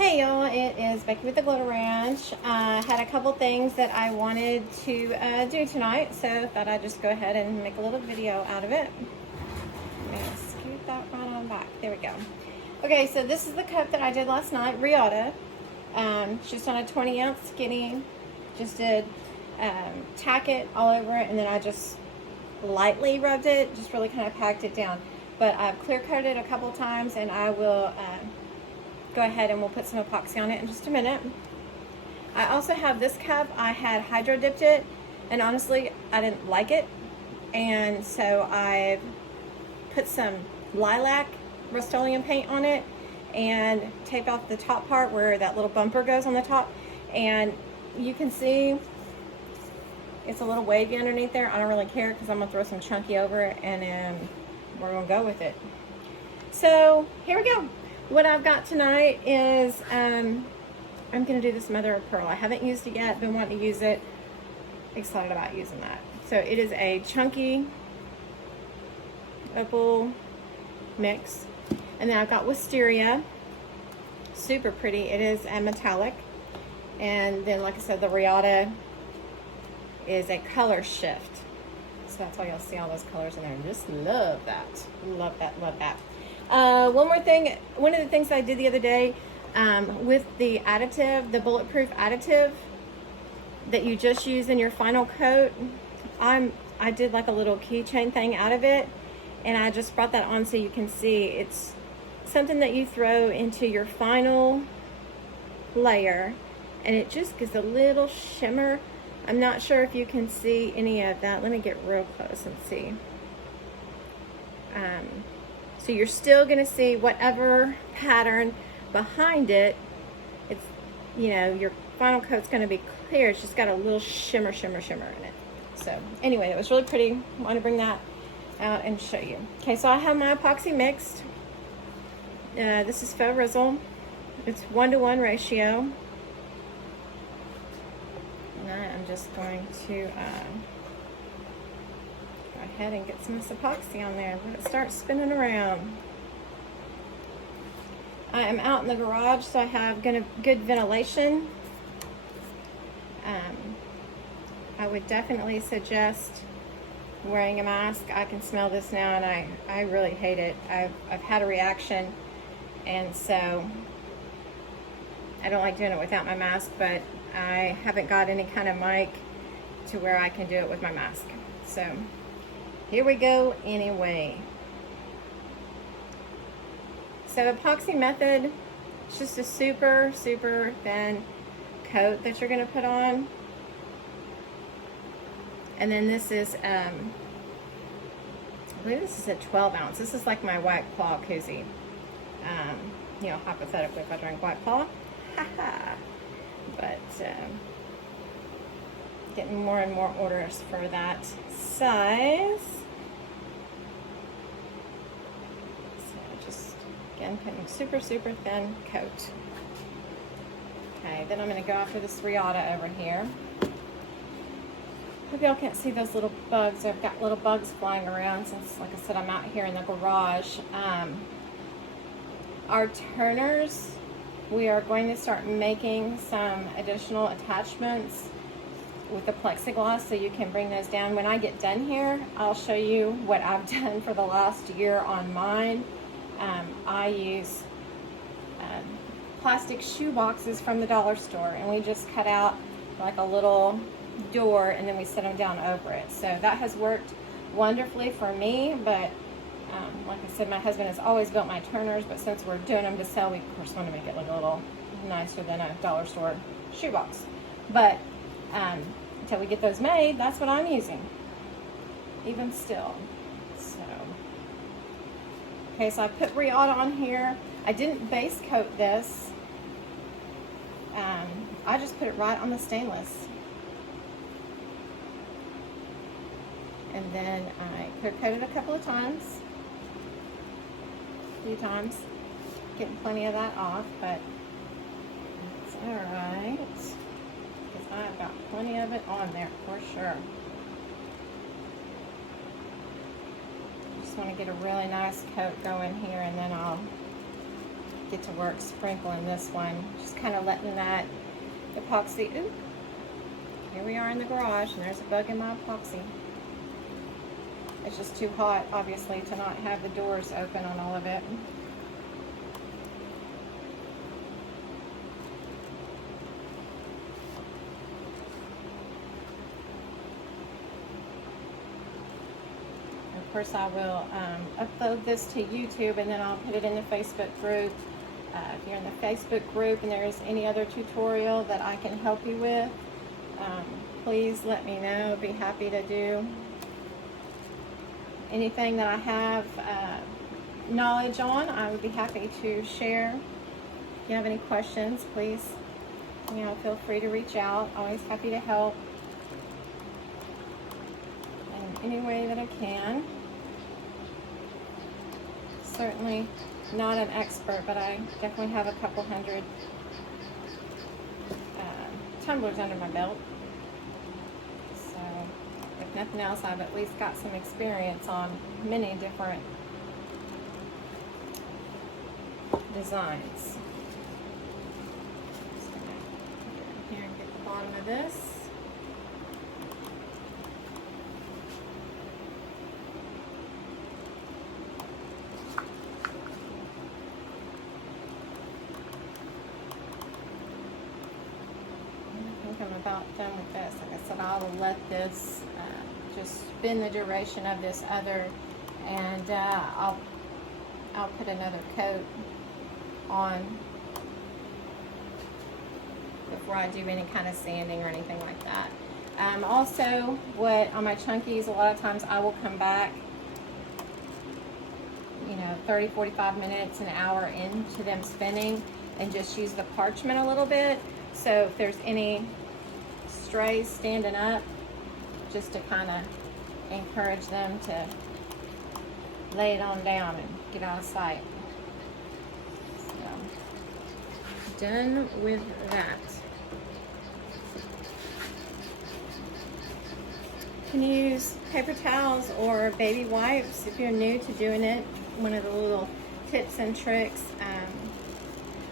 Hey y'all, it is Becky with the Glitter Ranch. I had a couple things that I wanted to do tonight, so thought I'd just go ahead and make a little video out of it. I'm gonna scoot that right on back. There we go. Okay, so this is the cup that I did last night, Riata. Just on a 20-ounce skinny. Just did tack it all over it, and then I just lightly rubbed it, just really kind of packed it down. But I've clear coated it a couple times, and I will go ahead and we'll put some epoxy on it in just a minute. I also have this cup. I had hydro dipped it, and honestly I didn't like it, and so I've put some lilac Rust-Oleum paint on it and taped off the top part where that little bumper goes on the top, and you can see it's a little wavy underneath there. I don't really care because I'm gonna throw some chunky over it, and then we're gonna go with it. So here we go. What I've got tonight is I'm gonna do this mother of pearl. I haven't used it yet, been wanting to use it. Excited about using that. So it is a chunky opal mix, and then I've got wisteria, super pretty. It is a metallic, and then like I said, the Riata is a color shift. So that's why you'll see all those colors in there. And just love that, love that, love that. One more thing, one of the things I did the other day with the additive, the bulletproof additive that you just use in your final coat, I did like a little keychain thing out of it, and I just brought that on so you can see. It's something that you throw into your final layer, and it just gives a little shimmer. I'm not sure if you can see any of that. Let me get real close and see. So you're still going to see whatever pattern behind it. It's, you know, your final coat's going to be clear. It's just got a little shimmer in it. So anyway, it was really pretty. I want to bring that out and show you. Okay, so I have my epoxy mixed. This is Faux Rizzle. It's 1-to-1 ratio. And I'm just going to go ahead and get some of this epoxy on there. Let it start spinning around. I am out in the garage, so I have good ventilation. I would definitely suggest wearing a mask. I can smell this now, and I really hate it. I've had a reaction, and so I don't like doing it without my mask, but I haven't got any kind of mic to where I can do it with my mask. So here we go anyway. So epoxy method, it's just a super thin coat that you're going to put on. And then this is, I believe this is a 12 ounce. This is like my White Claw koozie. You know, hypothetically, if I drank White Claw, haha. But getting more and more orders for that size. So just, again, putting super thin coat. Okay, then I'm going to go after this Riata over here. Hope y'all can't see those little bugs. I've got little bugs flying around since, like I said, I'm out here in the garage. Our turners, we are going to start making some additional attachments with the plexiglass so you can bring those down. When I get done here, I'll show you what I've done for the last year on mine. I use plastic shoe boxes from the dollar store, and we just cut out like a little door, and then we set them down over it. So that has worked wonderfully for me, but like I said, my husband has always built my turners, but since we're doing them to sell, we of course want to make it look a little nicer than a dollar store shoebox. But until we get those made, that's what I'm using, even still. So, okay, so I put Riata on here. I didn't base coat this. I just put it right on the stainless. And then I clear coated a couple of times. A few times. Getting plenty of that off, but it's alright. Because I've got plenty of it on there for sure. Just want to get a really nice coat going here, and then I'll get to work sprinkling this one. Just kind of letting that epoxy, ooh, here we are in the garage, and there's a bug in my epoxy. It's just too hot, obviously, to not have the doors open on all of it. Of course, I will upload this to YouTube, and then I'll put it in the Facebook group. If you're in the Facebook group and there's any other tutorial that I can help you with, please let me know. I'd be happy to do anything that I have knowledge on. I would be happy to share. If you have any questions, please, feel free to reach out. Always happy to help in any way that I can. Certainly not an expert, but I definitely have a couple hundred tumblers under my belt. So if nothing else, I've at least got some experience on many different designs. So get here and get the bottom of this. I'm about done with this. Like I said, I will let this just spin the duration of this other, and I'll put another coat on before I do any kind of sanding or anything like that. Also, on my chunkies, a lot of times I will come back 30, 45 minutes, an hour into them spinning, and just use the parchment a little bit. So if there's any strays standing up, just to kind of encourage them to lay it on down and get out of sight. So, done with that. You can use paper towels or baby wipes if you're new to doing it. One of the little tips and tricks,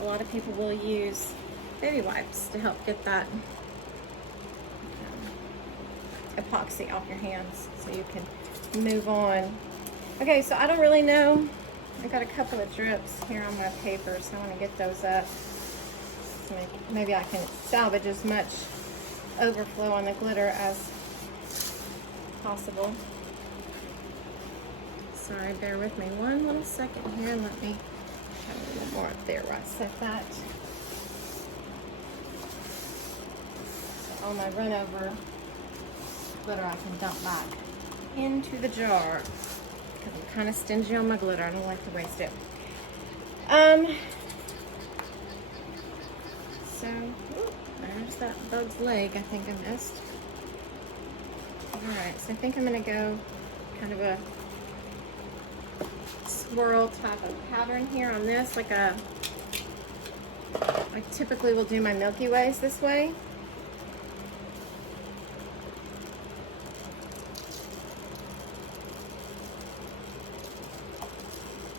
a lot of people will use baby wipes to help get that epoxy off your hands so you can move on. Okay, so I don't really know. I got a couple of drips here on my paper, so I want to get those up. So maybe I can salvage as much overflow on the glitter as possible. Sorry, bear with me one little second here and let me have a little more up there where I set that. So all my run over glitter I can dump back into the jar because I'm kind of stingy on my glitter. I don't like to waste it. So there's that bug's leg I think I missed. Alright, so I think I'm going to go kind of a swirl type of pattern here on this, I typically will do my Milky Ways this way.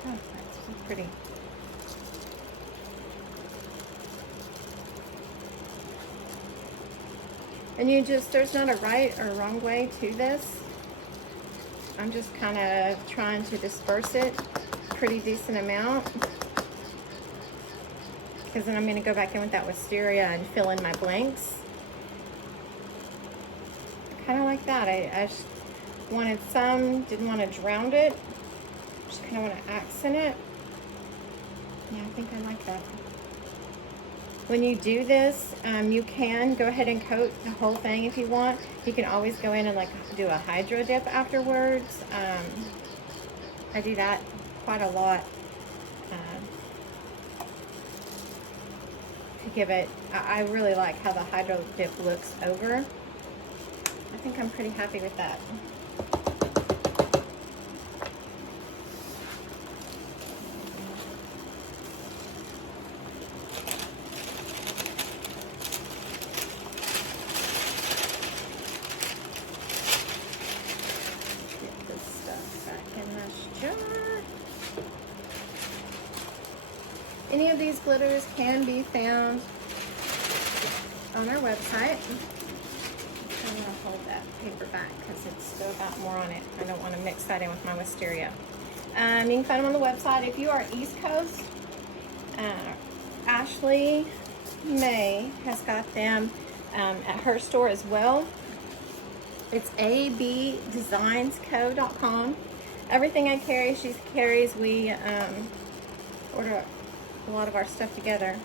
Oh, that's so pretty. And there's not a right or wrong way to this. I'm just kind of trying to disperse it a pretty decent amount. Because then I'm going to go back in with that wisteria and fill in my blanks. Kind of like that. I just wanted some, didn't want to drown it. Just kind of want to accent it. Yeah, I think I like that. When you do this, you can go ahead and coat the whole thing if you want. You can always go in and do a hydro dip afterwards. I do that quite a lot to give it. I really like how the hydro dip looks over. I think I'm pretty happy with that. Any of these glitters can be found on our website. I'm going to hold that paper back because it's still got more on it. I don't want to mix that in with my wisteria. You can find them on the website. If you are East Coast, Ashley May has got them at her store as well. It's abdesignsco.com. Everything I carry, she carries. We order a lot of our stuff together.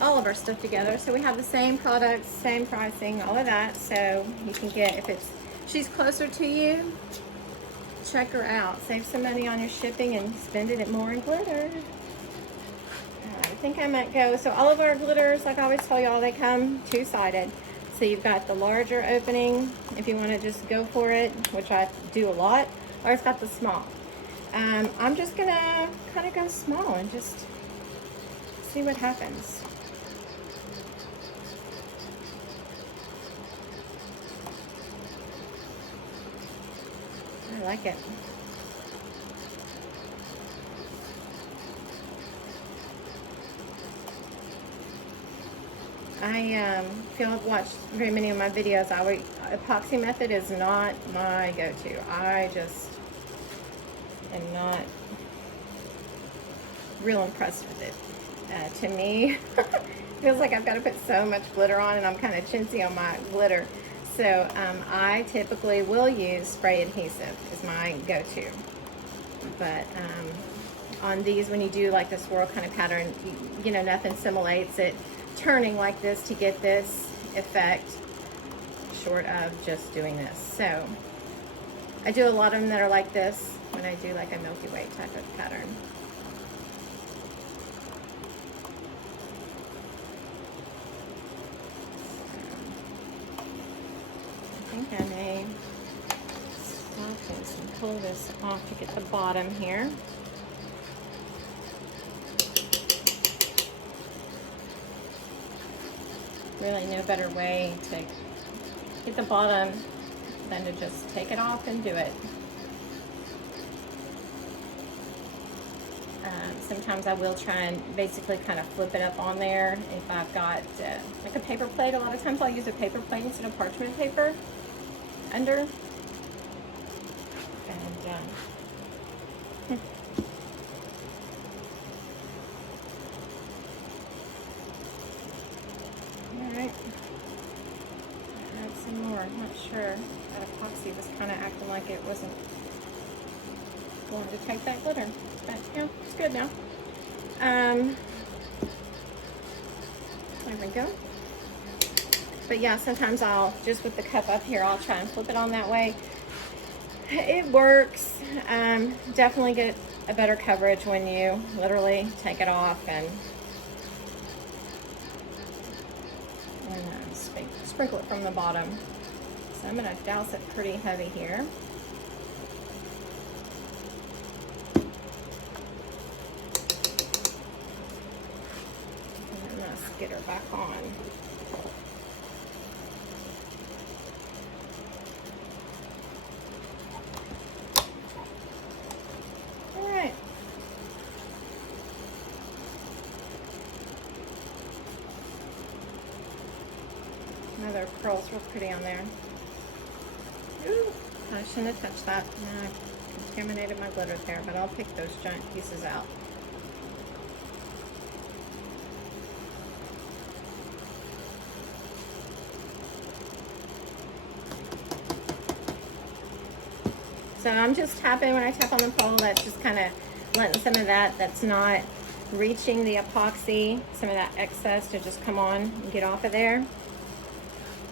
All of our stuff together. So we have the same products, same pricing, all of that. So you can get, if she's closer to you, check her out. Save some money on your shipping and spend it more in glitter. I think I might go. So all of our glitters, like I always tell y'all, they come two-sided. So you've got the larger opening if you want to just go for it, which I do a lot, or it's got the small. I'm just gonna kind of go small and just see what happens. I like it. If you have watched very many of my videos, epoxy method is not my go-to. I just am not real impressed with it. To me, it feels like I've got to put so much glitter on, and I'm kind of chintzy on my glitter. So I typically will use spray adhesive is my go-to. But on these, when you do like the swirl kind of pattern, you know, nothing simulates it turning like this to get this effect short of just doing this. So I do a lot of them that are like this when I do like a Milky Way type of pattern. I think I may stop this and pull this off to get the bottom here. Really no better way to get the bottom than to just take it off and do it. Sometimes I will try and basically kind of flip it up on there if I've got like a paper plate. A lot of times I'll use a paper plate instead of parchment paper under. And alright, add some more. I'm not sure. That epoxy was kind of acting like it wasn't going to take that glitter. But yeah, it's good now. There we go. But yeah, sometimes I'll, just with the cup up here, I'll try and flip it on that way. It works. Definitely get a better coverage when you literally take it off and sprinkle it from the bottom. So I'm going to douse it pretty heavy here. And let's get her back on. All right. Another curls real pretty on there. Ooh, I shouldn't have touched that. No, I contaminated my glitter there, but I'll pick those giant pieces out. So I'm just tapping when I tap on the pole. That's just kind of letting some of that's not reaching the epoxy, some of that excess to just come on and get off of there.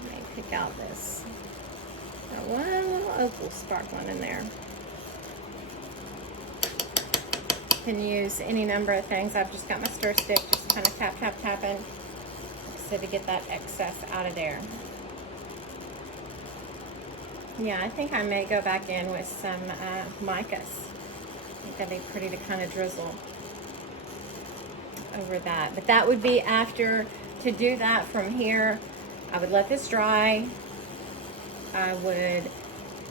Let me pick out this. Got one little opal sparkling in there. You can use any number of things. I've just got my stir stick, just kind of tapping, so to get that excess out of there. Yeah, I think I may go back in with some micas. I think that'd be pretty to kind of drizzle over that. But that would be after, to do that from here, I would let this dry. I would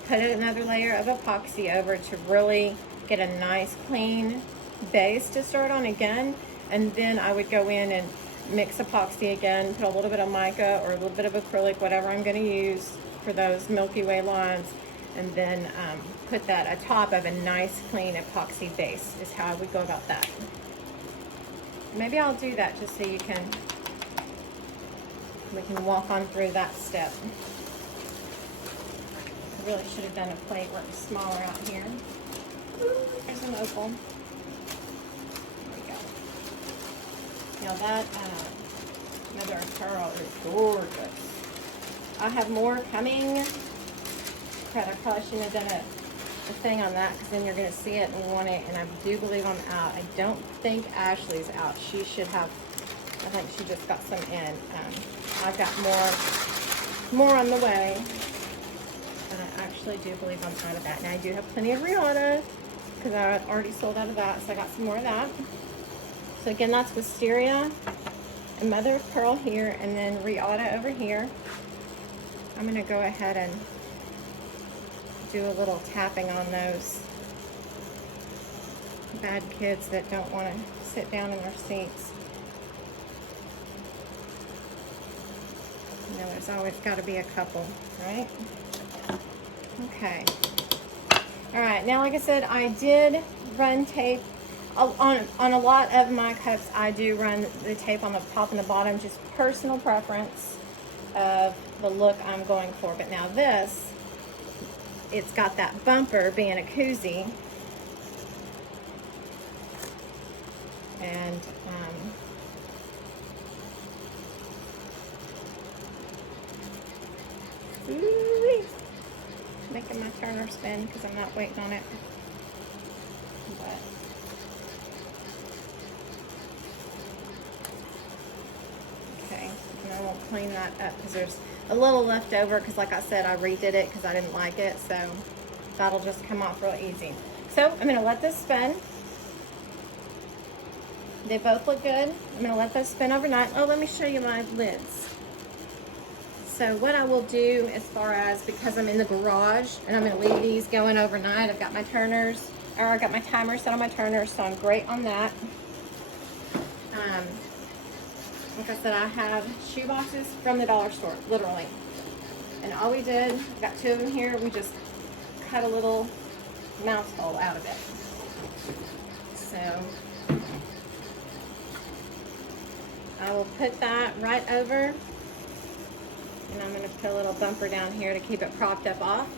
put another layer of epoxy over to really get a nice clean base to start on again, and then I would go in and mix epoxy again, put a little bit of mica or a little bit of acrylic, whatever I'm going to use for those Milky Way lines, and then put that atop of a nice clean epoxy base is how I would go about that. Maybe I'll do that just so we can walk on through that step. I really should have done a plate where it's smaller out here. Ooh, there's an opal. There we go. Now that mother of pearl is gorgeous. I have more coming. Crap, I probably shouldn't have done a thing on that, because then you're going to see it and want it, and I do believe I'm out. I don't think Ashley's out. She should have, I think she just got some in. I've got more on the way, but I actually do believe I'm out of that. Now I do have plenty of Rihanna, because I already sold out of that, so I got some more of that. So again, that's Wisteria and Mother of Pearl here, and then Rihanna over here. I'm going to go ahead and do a little tapping on those bad kids that don't want to sit down in their seats. You know, there's always got to be a couple, right? Okay. All right, now like I said, I did run tape on a lot of my cups. I do run the tape on the top and the bottom, just personal preference of the look I'm going for. But now this, it's got that bumper being a koozie, and making my turner spin because I'm not waiting on it. But okay, and I won't clean that up because there's a little left over, because like I said, I redid it because I didn't like it, so that'll just come off real easy. So I'm going to let this spin. They both look good. I'm going to let those spin overnight. Oh, let me show you my lids. So what I will do, as far as, because I'm in the garage and I'm going to leave these going overnight, I've got my turners, or I've got my timer set on my turners, so I'm great on that. Like I said, I have shoe boxes from the dollar store, literally. And all we did, I've got 2 of them here, we just cut a little mouse hole out of it. So I will put that right over, and I'm going to put a little bumper down here to keep it propped up off.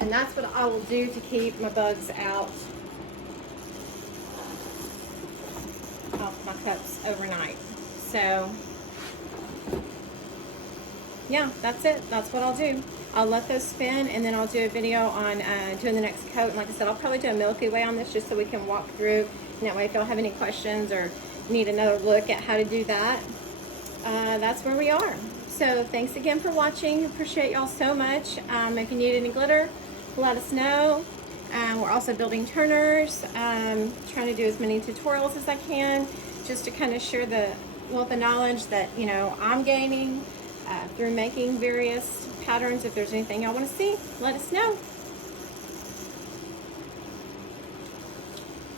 And that's what I will do to keep my bugs out off my cups overnight. So yeah, that's it. That's what I'll do. I'll let those spin, and then I'll do a video on doing the next coat. And like I said, I'll probably do a Milky Way on this just so we can walk through. And that way, if y'all have any questions or need another look at how to do that, that's where we are. So thanks again for watching. Appreciate y'all so much. If you need any glitter, let us know. We're also building turners. Trying to do as many tutorials as I can, just to kind of share the wealth of knowledge that, you know, I'm gaining through making various patterns. If there's anything y'all want to see, let us know.